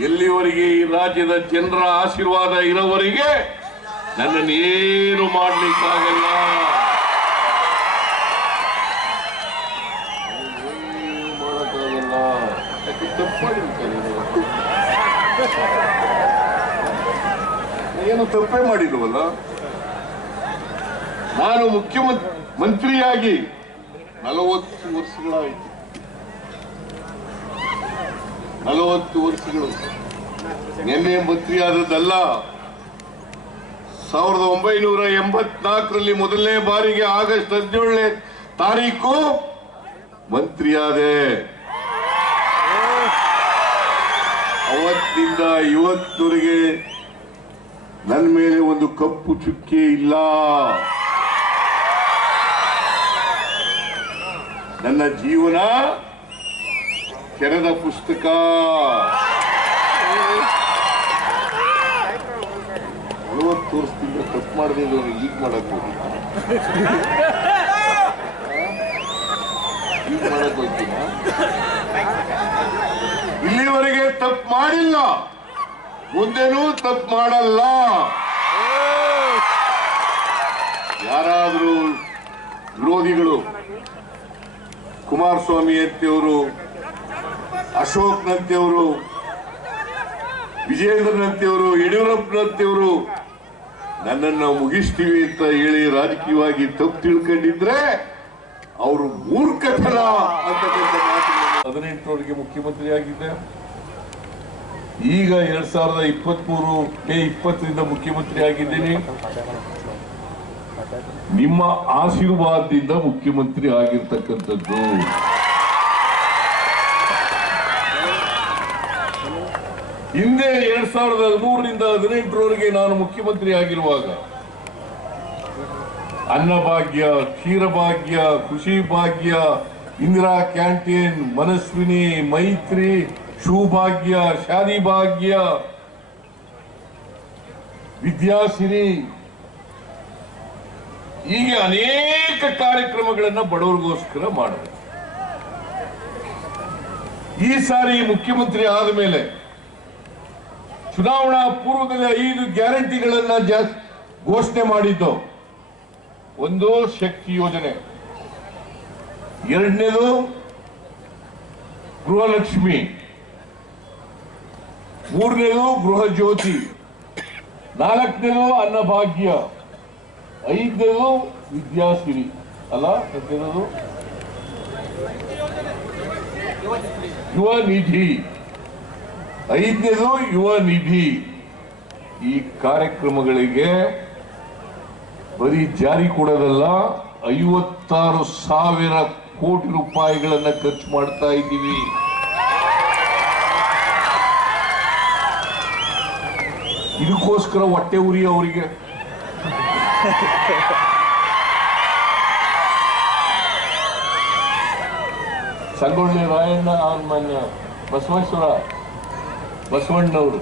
ಎಲ್ಲಿವರೆಗೆ ಈ ರಾಜ್ಯದ ಜನರ ಆಶೀರ್ವಾದ ಇರೋವರೆಗೆ ನನ್ನನ್ನು ಏನು ಮಾಡಲಿಕ್ಕಾಗಲ್ಲ. ಏನು ತಪ್ಪು ಮಾಡಿಲ್ವಲ್ಲ? ನಾನು ಮುಖ್ಯಮಂತ್ರಿ ಮಂತ್ರಿಯಾಗಿ ನಲವತ್ತು ವರ್ಷಗಳಾಯಿತು. ನಲವತ್ತು ವರ್ಷಗಳು. ನಿನ್ನೆ ಮಂತ್ರಿಯಾದದ್ದಲ್ಲ ಸಾವಿರದ ಒಂಬೈನೂರ ಎಂಬತ್ನಾಲ್ಕರಲ್ಲಿ ಮೊದಲನೇ ಬಾರಿಗೆ ಆಗಸ್ಟ್ ಹದಿನೇಳನೇ ತಾರೀಕು ಮಂತ್ರಿಯಾದೆ. ಅವತ್ತಿಂದ ಇವತ್ತವರೆಗೆ ನನ್ನ ಮೇಲೆ ಒಂದು ಕಪ್ಪು ಚುಕ್ಕೆ ಇಲ್ಲ. ನನ್ನ ಜೀವನ ತೆರೆದ ಪುಸ್ತಕ. ತೋರಿಸ್ತಿದ್ರೆ ತಪ್ಪು ಮಾಡಿದ್ರು ಈಗ ಮಾಡಕ್ ಹೋಗಿ ಈಗ ಇಲ್ಲಿವರೆಗೆ ತಪ್ಪು ಮಾಡಿಲ್ಲ. ಮುಂದೆನೂ ತಪ್ಪು ಮಾಡಲ್ಲ. ಯಾರಾದರೂ ವಿರೋಧಿಗಳು ಕುಮಾರಸ್ವಾಮಿ ಅಂತೆಯವರು ಅಶೋಕ್ನಂತೆಯವರು ವಿಜೇಂದ್ರನಂತೆಯವರು ಯಡಿಯೂರಪ್ಪನಂತೆಯವರು ನನ್ನನ್ನು ಮುಗಿಸ್ತೀವಿ ಅಂತ ಹೇಳಿ ರಾಜಕೀಯವಾಗಿ ತಪ್ಪು ತಿಳ್ಕೊಂಡಿದ್ರೆ ಅವರು ಮೂರ್ಖತನ ಅಂತ ಹದಿನೆಂಟರವರೆಗೆ ಮುಖ್ಯಮಂತ್ರಿ ಆಗಿದ್ದೆ. ಈಗ ಎರಡ್ ಸಾವಿರದ ಇಪ್ಪತ್ತ್ ಮೂರು ಮೇ ಇಪ್ಪತ್ತರಿಂದ ಮುಖ್ಯಮಂತ್ರಿ ಆಗಿದ್ದೀನಿ. ನಿಮ್ಮ ಆಶೀರ್ವಾದದಿಂದ ಮುಖ್ಯಮಂತ್ರಿ ಆಗಿರ್ತಕ್ಕಂಥದ್ದು. ಹಿಂದೆ ಎರಡ್ ಸಾವಿರದ ಹದಿಮೂರರಿಂದ ಹದಿನೆಂಟರವರೆಗೆ ನಾನು ಮುಖ್ಯಮಂತ್ರಿ ಆಗಿರುವಾಗ ಅನ್ನಭಾಗ್ಯ, ಕ್ಷೀರಭಾಗ್ಯ, ಕೃಷಿ ಭಾಗ್ಯ, ಇಂದಿರಾ ಕ್ಯಾಂಟೀನ್, ಮನಸ್ವಿನಿ, ಮೈತ್ರಿ, ಶುಭಾಗ್ಯ, ಶಾದಿ ಭಾಗ್ಯ, ವಿದ್ಯಾಸಿರಿ, ಹೀಗೆ ಅನೇಕ ಕಾರ್ಯಕ್ರಮಗಳನ್ನು ಬಡವರಿಗೋಸ್ಕರ ಮಾಡಿದೆ ಈ ಸಾರಿ ಮುಖ್ಯಮಂತ್ರಿ ಆದ ಮೇಲೆ ಚುನಾವಣಾ ಪೂರ್ವದಲ್ಲಿ ಐದು ಗ್ಯಾರಂಟಿಗಳನ್ನ ಘೋಷಣೆ ಮಾಡಿದ್ದು. ಒಂದು ಶಕ್ತಿ ಯೋಜನೆ. ಎರಡನೇದು ಗೃಹಲಕ್ಷ್ಮಿ. ಮೂರನೇದು ಗೃಹ ಜ್ಯೋತಿ ನಾಲ್ಕನೇದು ಅನ್ನಭಾಗ್ಯ. ಐದನೇದು ವಿದ್ಯಾಸಿರಿ. ಅಲ್ಲ ಯುವ ನಿಧಿ. ಐದನೇದು ಯುವ ನಿಧಿ. ಈ ಕಾರ್ಯಕ್ರಮಗಳಿಗೆ ಬರೀ ಜಾರಿ ಕೊಡೋದಲ್ಲ, ಐವತ್ತಾರು ಸಾವಿರ ಕೋಟಿ ರೂಪಾಯಿಗಳನ್ನ ಖರ್ಚು ಮಾಡ್ತಾ ಇದ್ದೀವಿ. ಇದಕ್ಕೋಸ್ಕರ ಹೊಟ್ಟೆ ಉರಿ ಅವರಿಗೆ. ಸಂಗೊಳ್ಳಿ ರಾಯಣ್ಣ ಅವನ ಬಸವೇಶ್ವರ. ಬಸವಣ್ಣವರು